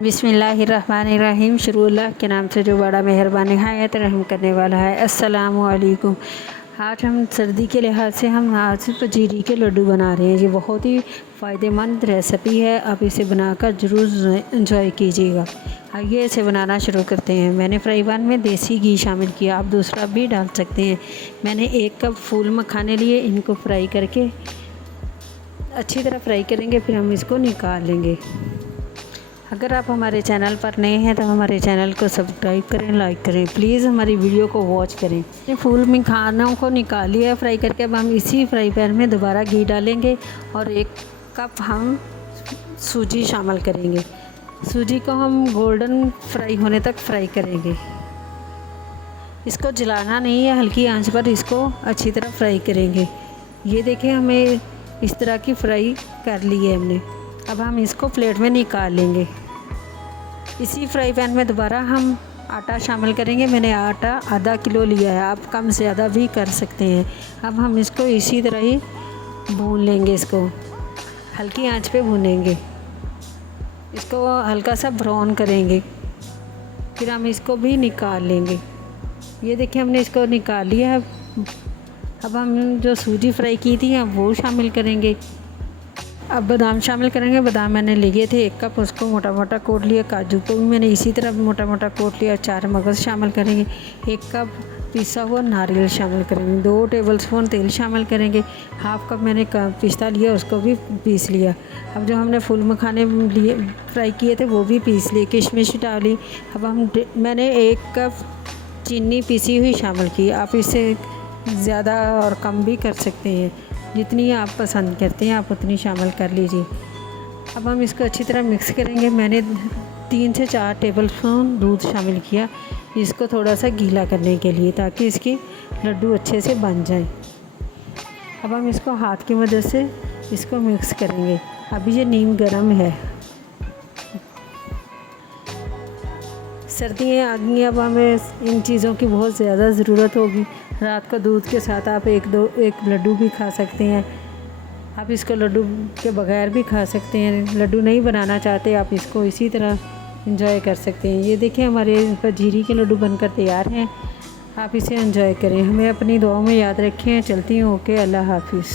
बिस्मिल्लाहिर्रहमानिर्रहीम। शुरू अल्लाह के नाम से जो बड़ा मेहरबान निहायत रहम करने वाला है। अस्सलामु अलैकुम। आज हम सर्दी के लिहाज से हम आज पंजीरी के लड्डू बना रहे हैं। ये बहुत ही फ़ायदेमंद रेसिपी है, आप इसे बनाकर ज़रूर इंजॉय कीजिएगा। आइए इसे बनाना शुरू करते हैं। मैंने फ्राई पैन में देसी घी शामिल किया, आप दूसरा भी डाल सकते हैं। मैंने 1 कप फूल मखाने लिए, इनको फ्राई करके अच्छी तरह फ्राई करेंगे, फिर हम इसको निकाल लेंगे। अगर आप हमारे चैनल पर नए हैं तो हमारे चैनल को सब्सक्राइब करें, लाइक करें, प्लीज़ हमारी वीडियो को वॉच करें। फूल मखानों को निकाल लिया फ्राई करके। अब हम इसी फ्राई पैन में दोबारा घी डालेंगे और 1 कप हम सूजी शामिल करेंगे। सूजी को हम गोल्डन फ्राई होने तक फ्राई करेंगे। इसको जलाना नहीं है, हल्की आंच पर इसको अच्छी तरह फ्राई करेंगे। ये देखें, हमें इस तरह की फ्राई कर ली है हमने। अब हम इसको प्लेट में निकाल लेंगे। इसी फ्राई पैन में दोबारा हम आटा शामिल करेंगे। मैंने आटा आधा किलो लिया है, आप कम ज़्यादा भी कर सकते हैं। अब हम इसको इसी तरह ही भून लेंगे, इसको हल्की आंच पे भूनेंगे, इसको हल्का सा ब्राउन करेंगे, फिर हम इसको भी निकाल लेंगे। ये देखिए, हमने इसको निकाल लिया है। अब हम जो सूजी फ्राई की थी अब वो शामिल करेंगे। अब बादाम शामिल करेंगे। बादाम मैंने लिए थे 1 कप, उसको मोटा मोटा कोट लिया। काजू को भी मैंने इसी तरह मोटा मोटा कोट लिया। 4 मगज़ शामिल करेंगे। 1 कप पिसा हुआ नारियल शामिल करेंगे। 2 टेबलस्पून तेल शामिल करेंगे। 1/2 कप मैंने पिस्ता लिया, उसको भी पीस लिया। अब जो हमने फूल मखाने लिए फ्राई किए थे वो भी पीस लिए, किशमिश डाली। अब मैंने 1 कप चीनी पीसी हुई शामिल की। आप इससे ज़्यादा और कम भी कर सकते हैं, जितनी आप पसंद करते हैं आप उतनी शामिल कर लीजिए। अब हम इसको अच्छी तरह मिक्स करेंगे। मैंने 3 से 4 टेबलस्पून दूध शामिल किया, इसको थोड़ा सा गीला करने के लिए, ताकि इसके लड्डू अच्छे से बन जाएं। अब हम इसको हाथ की मदद से इसको मिक्स करेंगे। अभी ये नीम गर्म है, सर्दियाँ आ गई, अब हमें इन चीज़ों की बहुत ज़्यादा ज़रूरत होगी। रात को दूध के साथ आप एक लड्डू भी खा सकते हैं। आप इसको लड्डू के बगैर भी खा सकते हैं। लड्डू नहीं बनाना चाहते, आप इसको इसी तरह एंजॉय कर सकते हैं। ये देखिए, हमारे पंजीरी के लड्डू बनकर तैयार हैं। आप इसे एंजॉय करें, हमें अपनी दुआओं में याद रखें। चलती हूँ, ओके, अल्लाह हाफिज़।